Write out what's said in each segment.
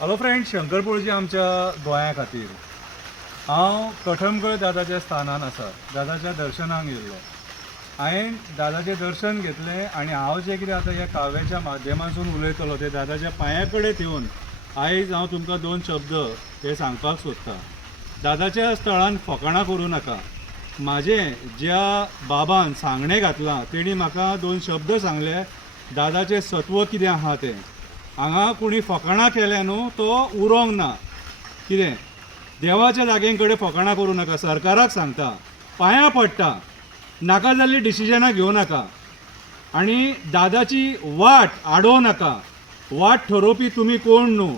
Hello friend, शंकरपुळजी आमच्या गोंया खातीर हांव कठमगळ दादाच्या स्थानान आसा. दादाच्या दर्शनाक येयल्लो. हांवें दादाचें दर्शन घेतलें आनी हांव जें कितें आतां ह्या काव्याच्या माध्यमांतून उलयतलो ते दादाच्या पांया कडेन येवन आयज हांव तुमकां 2 शब्द हे सांगपाक सोदतां. दादाच्या स्थळान फकाणां करूं नाका. म्हाजें ज्या बाबान सांगणें घातलां तेणी म्हाका 2 शब्द सांगले. दादाचें सत्व कितें आहा तें हांगा कोणी फकाणां केल्या न्हू तो उरोंक ना. कितें देवाच्या जाग्यांकडे फकाणां करूं नाका. सरकाराक सांगता, पांयां पडटा, नाका जाल्ली डिसिजनां घेवं नाका आनी दादाची वाट आडोवं नाका. वाट ठरोवपी तुमी कोण न्हू.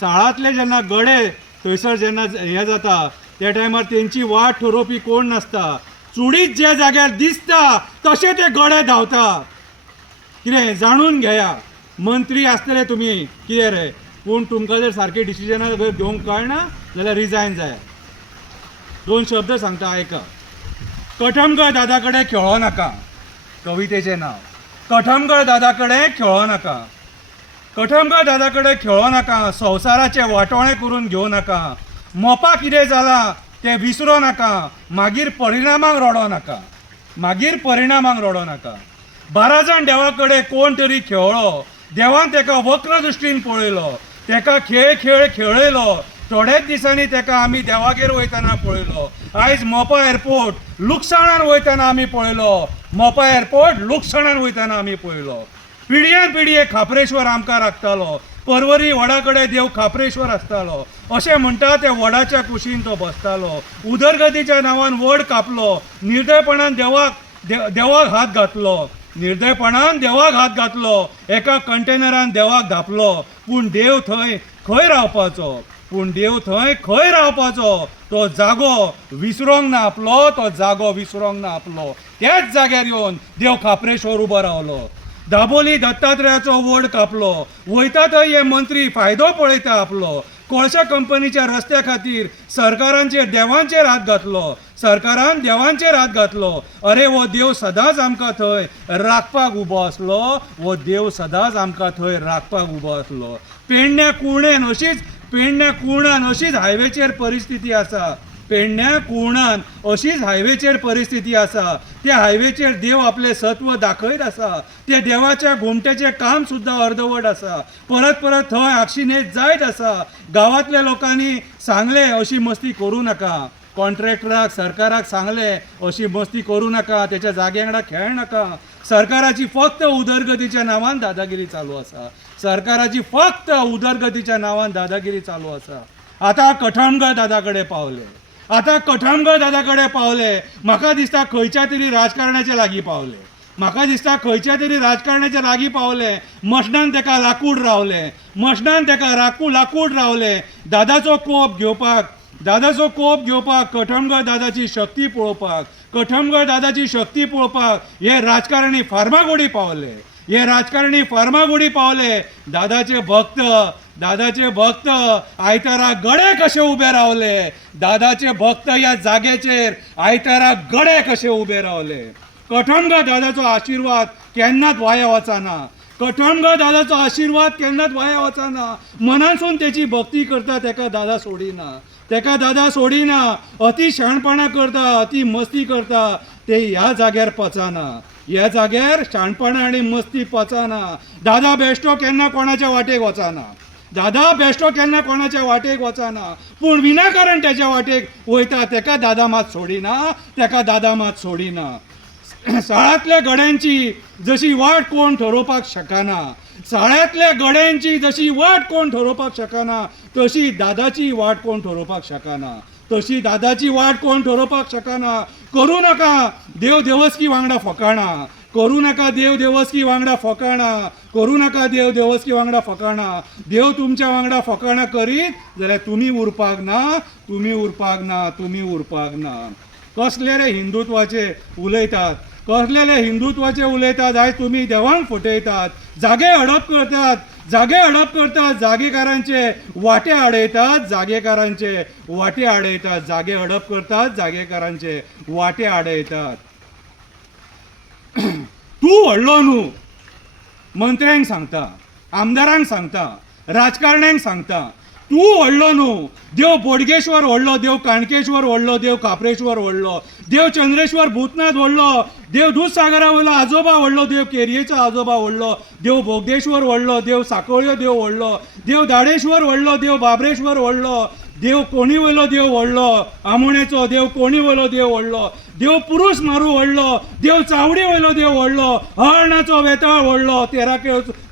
साळांतले जेन्ना गडे थंयसर जेन्ना हें जाता त्या टायमार तेंची वाट ठरोवपी कोण नासता. चुडीत ज्या जाग्यार दिसता तशें ते गडे धांवता. कितें जाणून घेया. मंत्री आसतले तुमी कितें रे, पूण तुमकां जर सारके डिसिजनां जर घेवंक कळना जाल्यार रिजायन जाय. 2 शब्द सांगता आयका. कठमगळ दादा कडेन खेळो नाका. कवितेचें नांव. कठमगळ दादा कडेन खेळो नाका. कठमगळ दादा कडेन खेळो नाका. संवसाराचें वाटोळें करून घेवं नाका. मोपा कितें जालां तें विसरो नाका. मागीर परिणामाक रडो नाका. मागीर परिणामाक रडो नाका. 12 जाण देवा कडेन कोण तरी खेळ्ळो. देवान तेका वक्र दृश्टीन पळयलो. तेका खेळ खेळ खेळयलो. थोडेच दिसांनी तेका आमी देवागेर वयतना पळयलो. आयज मोपा एअरपोर्ट लुकसाणान वयतना आमी पळयलो. मोपा एअरपोर्ट लुकसाणान वयतना आमी पळयलो. पिडयेन पिडये खापरेश्वर आमकां राखतालो. पर्वरी वडा कडेन देव खापरेश्वर आसतालो. अशें म्हणटा त्या वडाच्या कुशीन तो बसतालो. उदरगतीच्या नांवान वड कापलो. निर्दयपणान देवाक हात घातलो. निर्दयपणान देवाक हात घातलो. एका कंटेनरान देवाक धापलो. पूण देव थंय खंय रावपाचो. पूण देव थंय खंय रावपाचो. तो जागो विसरोंक ना आपलो. तो जागो विसरोंक ना आपलो. त्याच जाग्यार येवन देव खापरेश्वर उबो रावलो. दाबोली दत्तात्रयाचो वड कापलो. वयता थंय हे मंत्री फायदो पळयता आपलो. कोळशा कंपनीच्या रस्त्या खातीर सरकारांचेर देवांचेर हात घातलो. सरकारान देवांचेर हात घातलो. अरे वो देव सदांच आमकां थंय राखपाक उबो आसलो. वो देव सदांच आमकां थंय राखपाक उबो आसलो. पेडण्या कुर्णान अशीच हायवेचेर परिस्थिती आसा. पेडण्या कुर्णान अशीच हायवेचेर परिस्थिती आसा. त्या हायवेचेर देव आपले सत्व दाखयत आसा. त्या देवाच्या घुमटेचें काम सुद्दां अर्दवट आसा. परत परत थंय आक्षिणेत जायत आसा. गांवांतल्या लोकांनी सांगले अशी मस्ती करूं नाका. कॉन्ट्रॅक्टराक सरकाराक सांगले अशी मस्ती करूं नाका. त्याच्या जाग्यांकडेन खेळ नाका. सरकाराची फक्त उदरगतीच्या नांवान दादागिरी चालू आसा. सरकाराची फक्त उदरगतीच्या नांवान दादागिरी चालू आसा. आतां कठमगळ दादा कडेन पावले. आतां कठमगळ दादा कडेन पावले. म्हाका दिसता खंयच्या तरी राजकारणाच्या लागीं पावले. म्हाका दिसता खंयच्या तरी राजकारणाच्या लागीं पावले. मशनान तेका लाकूड रावले. मशनान तेका लाकूड रावले. दादाचो कोप घेवपाक कठमगळ दादाची शक्ती पळोवपाक. कठमगळ दादाची शक्ती पळोवपाक हे राजकारणी फार्मागुडी पावले. हे राजकारणी फार्मागुडी पावले. दादाचे भक्त आयतारा गडे कशे उबे रावले. दादाचे भक्त ह्या जागेचेर आयतारा गडे कशे उबे रावले. कठमगळ दादाचो आशिर्वाद केन्नाच वाया वचना. कठमगळ दादाचो आशिर्वाद केन्नाच वाया वचना. मनासून तेची भक्ती करता तेका दादा सोडिना. अति शाणपणां करता, अति मस्ती करता ते ह्या जाग्यार पचना. ह्या जाग्यार शाणपणां आनी मस्ती पचना. दादा बेश्टो केन्ना कोणाच्या वाटेक वचना. पूण विनाकारण त्याच्या वाटेक वयता तेका दादा मात सोडिना. साळांतल्या गड्यांची जशी वाट कोण ठरोवपाक शकना. साळ्यांतल्या गड्यांची जशी वाट कोण ठरोवपाक शकना तशी दादाची वाट कोण ठरोवपाक शकना. करूं नाका देव देवस्की वांगडा फकाणां. करूं नाका देव देवस्की वांगडा फकाणां. देव तुमच्या वांगडा फकाणां करीत जाल्यार तुमी उरपाक ना. कसले रे हिंदुत्वाचे उलयतात. आयज तुमी देवांक फटयतात. जागे हडप करतात. जागेकारांचे वाटे आडयतात. जागे हडप करतात. जागेकारांचे वाटे आडयतात. तूं व्हडलो न्हू मंत्र्यांक सांगता, आमदारांक सांगता. राजकारण्यांक सांगता तूं व्हडलो न्हू, देव बोडगेश्वर व्हडलो, देव काणकेश्वर व्हडलो, देव काप्रेश्वर व्हडलो, देव चंद्रेश्वर भूतनाथ व्हडलो, देव दूधसागरा वयलो आजोबा व्हडलो, देव केरयेचो आजोबा व्हडलो, देव बोगदेश्वर व्हडलो, देव साकोळ्यो देव व्हडलो, देव दाडेश्वर व्हडलो, देव बाबरेश्वर व्हडलो, देव कोणी वयलो देव व्हडलो, आमोणेचो देव कोणी वयलो देव व्हडलो, देव पुरुष मारू व्हडलो, देव चावडी वयलो देव व्हडलो, हरणाचो वेताळ व्हडलो,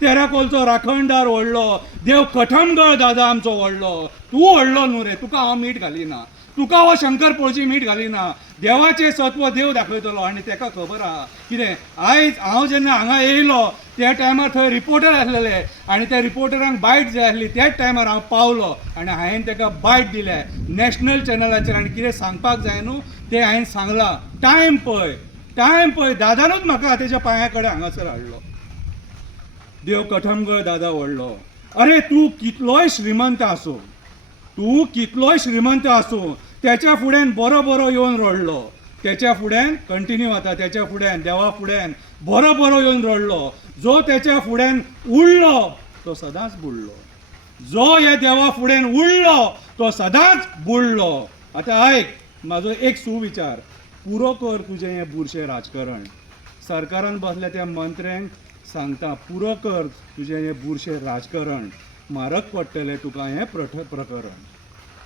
तेराकोलचो राखणदार व्हडलो, देव कठमगळ दादा आमचो व्हडलो. तूं व्हडलो न्हू रे, तुका हांव मीठ घालिना, तुका हो शंकर पळची मीठ घालिना. देवाचें सत्व देव दाखयतलो आनी ताका खबर आहा कितें. आयज हांव जेन्ना हांगा येयलो त्या टायमार थंय रिपोर्टर आसलेले आनी त्या रिपोर्टरांक बायट जाय आसली. त्याच टायमार हांव पावलो आनी हांवें ताका बायट दिले नॅशनल चॅनलाचेर. आनी कितें सांगपाक जाय न्हू तें हांवें सांगलां. टायम पळय दादानूच म्हाका ताच्या पांया कडेन हांगासर हाडलो. देव कठमगळ दादा व्हडलो. अरे तूं कितलोय श्रीमंत आसूं, तूं कितलोय श्रीमंत आसूं, त्याच्या फुड्यान बरो येवन रडलो. त्याच्या फुड्यान कंटिन्यू आता, त्याच्या फुड्यान देवा फुड्यान बरो येवन रडलो. जो त्याच्या फुड्यान उडलो तो सदांच बुडलो. जो ह्या देवा फुड्यान उडलो तो सदांच बुडलो. आतां आयक म्हाजो एक सुविचार, पुरो कर तुजें हें बुरशें राजकारण. सरकारान बसल्या त्या मंत्र्यांक सांगता पुरो कर तुजें हें बुरशें राजकारण. म्हारग पडटलें तुका हें प्रकरण.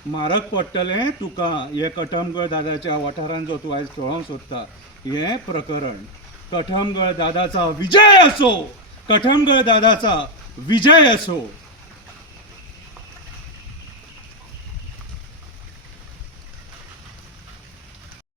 म्हारग पडटलें तुका हे कठमगळ दादाच्या वाठारांत जो तूं आयज पळोवंक सोदता हें प्रकरण. कठमगळ दादाचा विजय असो, कठमगळ दादाचा विजय असो.